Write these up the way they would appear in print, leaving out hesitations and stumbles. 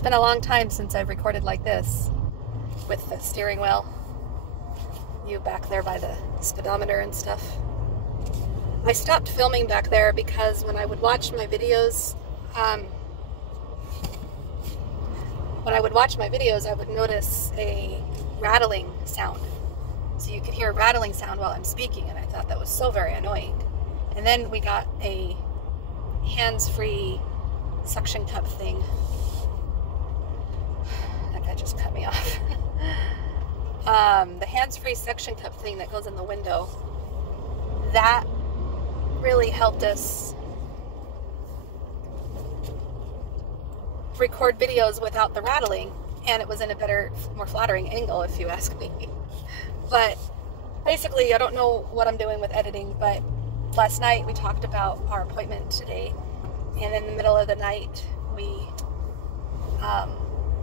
It's been a long time since I've recorded like this with the steering wheel. You back there by the speedometer and stuff. I stopped filming back there because when I would watch my videos, I would notice a rattling sound. So you could hear a rattling sound while I'm speaking, and I thought that was so very annoying. And then we got a hands-free suction cup thing. That guy just cut me off. The hands-free suction cup thing that goes in the window, that really helped us record videos without the rattling, and it was in a better, more flattering angle, if you ask me. But basically, I don't know what I'm doing with editing, but last night we talked about our appointment today, and in the middle of the night we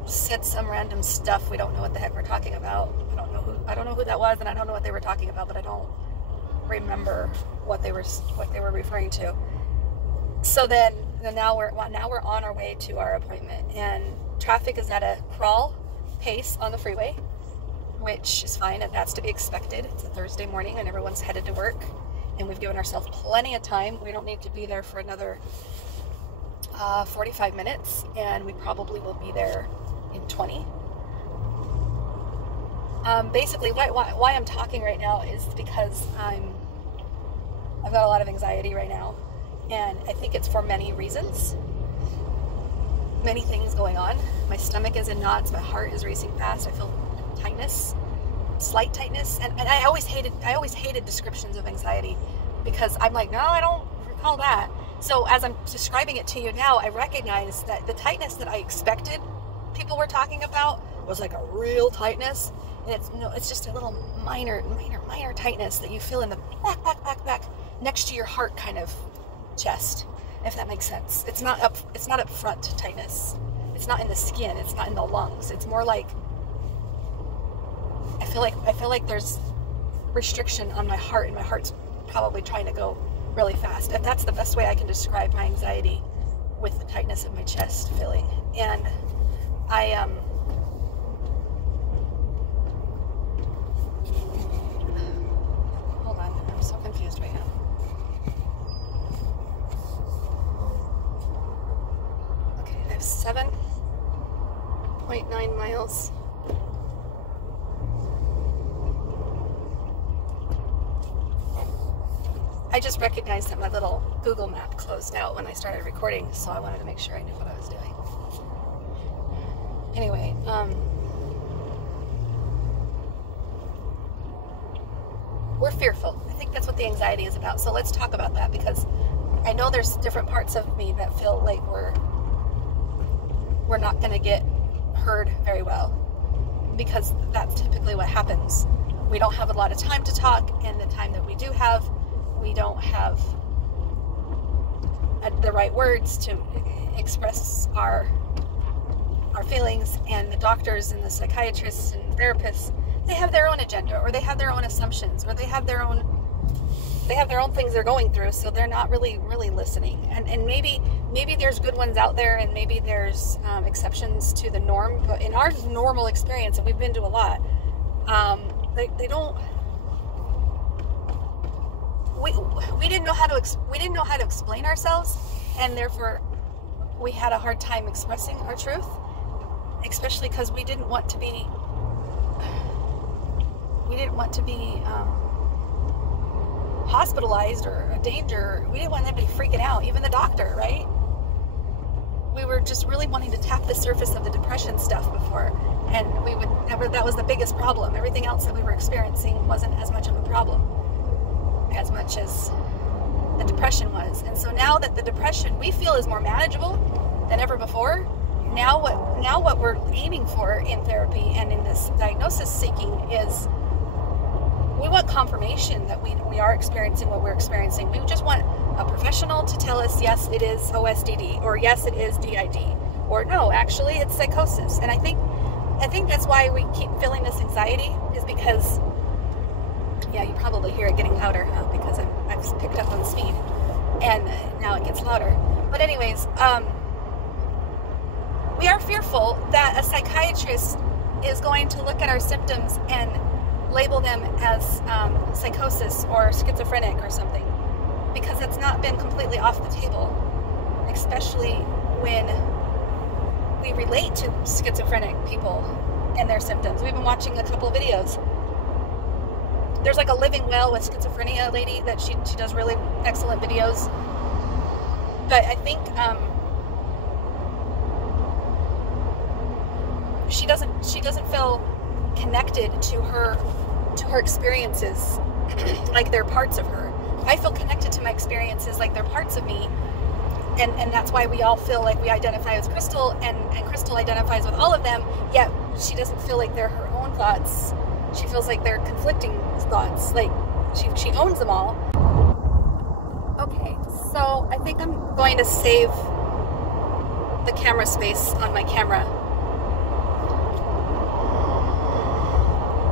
said some random stuff. We don't know what the heck we're talking about. I don't know who that was, and I don't know what they were talking about, but I don't remember what they were referring to. So then now we're on our way to our appointment, and traffic is at a crawl pace on the freeway, which is fine, and that's to be expected. It's a Thursday morning and everyone's headed to work, and we've given ourselves plenty of time. We don't need to be there for another 45 minutes, and we probably will be there in 20. Basically, why I'm talking right now is because I've got a lot of anxiety right now, and I think it's for many reasons. Many things going on. My stomach is in knots. My heart is racing fast. I feel tightness, slight tightness, and I always hated descriptions of anxiety, because I'm like, no, I don't recall that. So as I'm describing it to you now, I recognize that the tightness that I expected people were talking about was like a real tightness, and it's just a little minor tightness that you feel in the back next to your heart kind of chest, if that makes sense. It's not up front tightness. It's not in the skin. It's not in the lungs. It's more like I feel like there's restriction on my heart, and my heart's probably trying to go really fast. And that's the best way I can describe my anxiety, with the tightness of my chest feeling. And hold on, I'm so confused right now. Okay, I have 7.9 miles. I just recognized that my little Google map closed out when I started recording, so I wanted to make sure I knew what I was doing. Anyway, we're fearful. I think that's what the anxiety is about. So let's talk about that, because I know there's different parts of me that feel like we're not going to get heard very well, because that's typically what happens. We don't have a lot of time to talk, and the time that we do have, we don't have the right words to express our feelings, and the doctors and the psychiatrists and therapists, they have their own agenda, or they have their own assumptions, or they have their own things they're going through, so they're not really listening. And maybe there's good ones out there, and maybe there's exceptions to the norm, but in our normal experience, and we've been to a lot, they don't. We didn't know how to explain ourselves, and therefore we had a hard time expressing our truth, especially because we didn't want to be hospitalized or a danger. We didn't want anybody freaking out, even the doctor, right? We were just really wanting to tap the surface of the depression stuff before, and that was the biggest problem. Everything else that we were experiencing wasn't as much of a problem as much as the depression was. And so now that the depression we feel is more manageable than ever before, now what we're aiming for in therapy and in this diagnosis seeking is, we want confirmation that we are experiencing what we're experiencing. We just want a professional to tell us, yes, it is OSDD, or yes, it is d.i.d, or no, actually it's psychosis. And I think that's why we keep feeling this anxiety, is because, yeah, you probably hear it getting louder because I've picked up on speed, and now it gets louder. But anyways, we are fearful that a psychiatrist is going to look at our symptoms and label them as psychosis or schizophrenic or something, because it's not been completely off the table, especially when we relate to schizophrenic people and their symptoms. We've been watching a couple videos. There's like a living well with schizophrenia lady that she does really excellent videos. But I think she doesn't feel connected to her experiences like they're parts of her. I feel connected to my experiences like they're parts of me, and that's why we all feel like we identify with Crystal, and Crystal identifies with all of them, yet she doesn't feel like they're her own thoughts. She feels like they're conflicting thoughts, like she owns them all. Okay, so I think I'm going to save the camera space on my camera.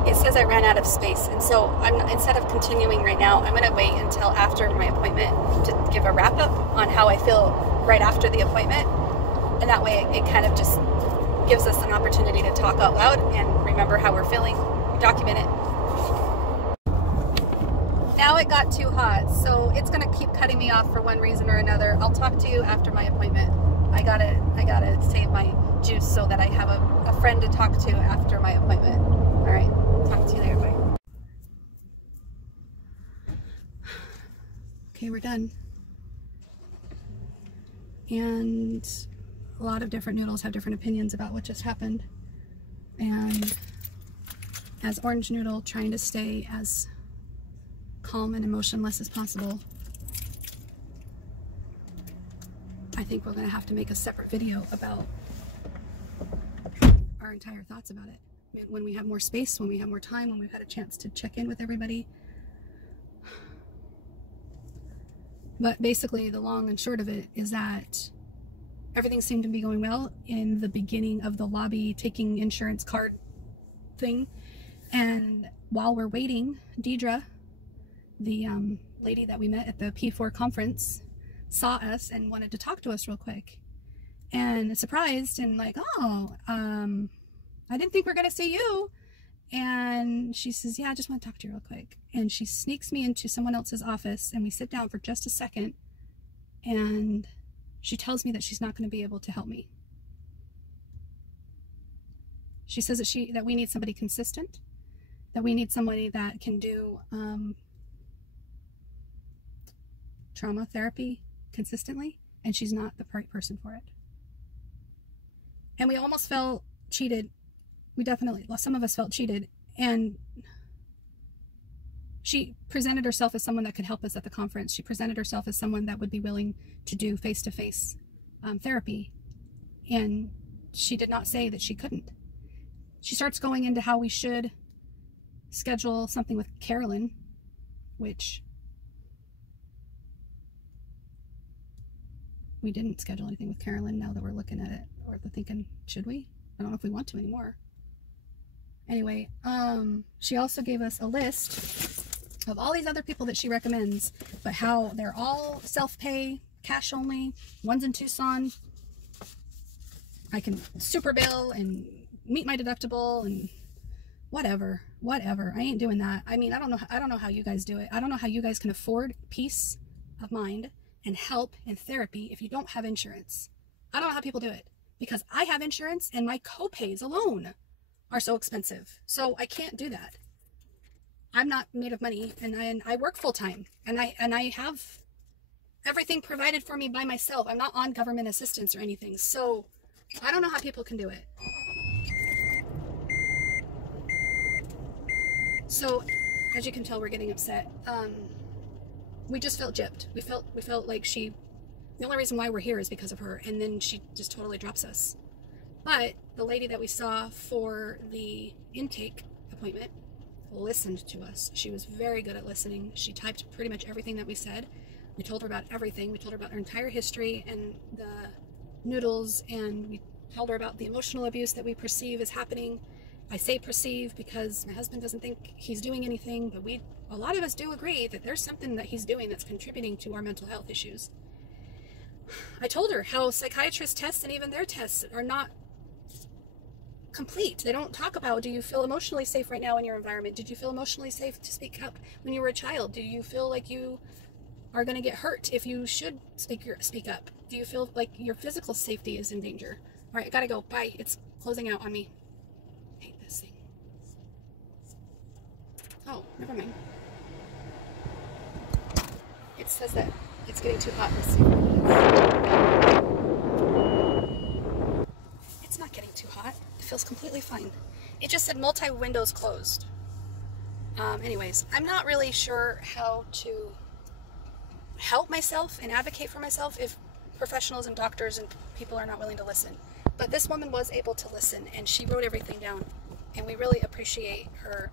It says I ran out of space, and so instead of continuing right now, I'm going to wait until after my appointment to give a wrap-up on how I feel right after the appointment, and that way it kind of just gives us an opportunity to talk out loud and remember how we're feeling, document it. Now it got too hot, so it's going to keep cutting me off for one reason or another. I'll talk to you after my appointment. I gotta save my juice so that I have a friend to talk to after my appointment. All right. Talk to you later. Bye. Okay, we're done. And a lot of different noodles have different opinions about what just happened. And as Orange Noodle, trying to stay as calm and emotionless as possible, I think we're going to have to make a separate video about our entire thoughts about it. When we have more space, when we have more time, when we've had a chance to check in with everybody. But basically, the long and short of it is that everything seemed to be going well in the beginning of the lobby taking insurance card thing. And while we're waiting, Deidre, the lady that we met at the P4 conference, saw us and wanted to talk to us real quick. And surprised and like, oh, I didn't think we were going to see you. And she says, yeah, I just want to talk to you real quick. And she sneaks me into someone else's office, and we sit down for just a second. And she tells me that she's not going to be able to help me. She says that we need somebody consistent, that we need somebody that can do trauma therapy consistently, and she's not the right person for it. And we almost felt cheated. We definitely, well, some of us felt cheated, and she presented herself as someone that could help us at the conference. She presented herself as someone that would be willing to do face-to-face therapy, and she did not say that she couldn't. She starts going into how we should schedule something with Carolyn, which we didn't schedule anything with Carolyn now that we're looking at it, or thinking, should we? I don't know if we want to anymore. Anyway, she also gave us a list of all these other people that she recommends, but how they're all self-pay, cash only, one's in Tucson. I can super bill and meet my deductible and whatever. I ain't doing that. I mean, I don't know how you guys do it. I don't know how you guys can afford peace of mind and help and therapy if you don't have insurance. I don't know how people do it, because I have insurance and my co-pays alone are so expensive. So I can't do that. I'm not made of money, and I work full-time, and I have everything provided for me by myself. I'm not on government assistance or anything. So I don't know how people can do it. So as you can tell, we're getting upset. We just felt gypped. We felt like the only reason why we're here is because of her, and then she just totally drops us. But the lady that we saw for the intake appointment listened to us. She was very good at listening. She typed pretty much everything that we said. We told her about everything. We told her about our entire history and the noodles, and we told her about the emotional abuse that we perceive is happening. I say perceive because my husband doesn't think he's doing anything, but a lot of us do agree that there's something that he's doing that's contributing to our mental health issues. I told her how psychiatrists' tests and even their tests are not complete. They don't talk about, do you feel emotionally safe right now in your environment? Did you feel emotionally safe to speak up when you were a child? Do you feel like you are going to get hurt if you should speak up? Do you feel like your physical safety is in danger? All right, I gotta go. Bye. It's closing out on me. I hate this thing. Oh, never mind. It says that it's getting too hot. Let's see. It's not getting too hot. It feels completely fine. It just said multi-windows closed. Anyways, I'm not really sure how to help myself and advocate for myself if professionals and doctors and people are not willing to listen. But this woman was able to listen, and she wrote everything down, and we really appreciate her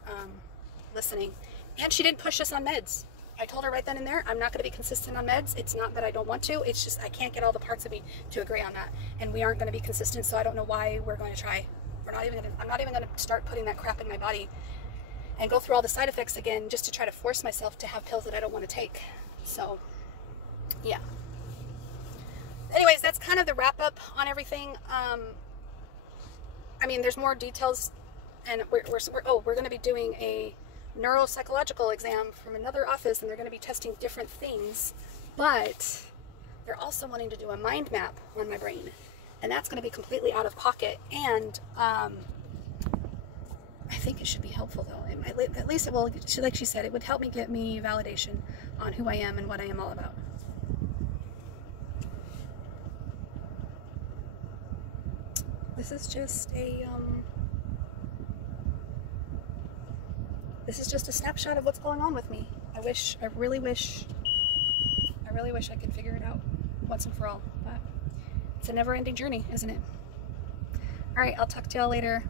listening. And she didn't push us on meds. I told her right then and there, I'm not going to be consistent on meds. It's not that I don't want to, it's just I can't get all the parts of me to agree on that, and we aren't going to be consistent, so I don't know why we're going to try. I'm not even going to start putting that crap in my body and go through all the side effects again just to try to force myself to have pills that I don't want to take. So yeah. Anyways, that's kind of the wrap up on everything. I mean, there's more details, and we're going to be doing a neuropsychological exam from another office, and they're going to be testing different things, but they're also wanting to do a mind map on my brain, and that's going to be completely out of pocket, and I think it should be helpful though. At least it will, like she said, it would help me get me validation on who I am and what I am all about. This is just a snapshot of what's going on with me. I really wish I could figure it out once and for all, but it's a never-ending journey, isn't it? All right, I'll talk to y'all later.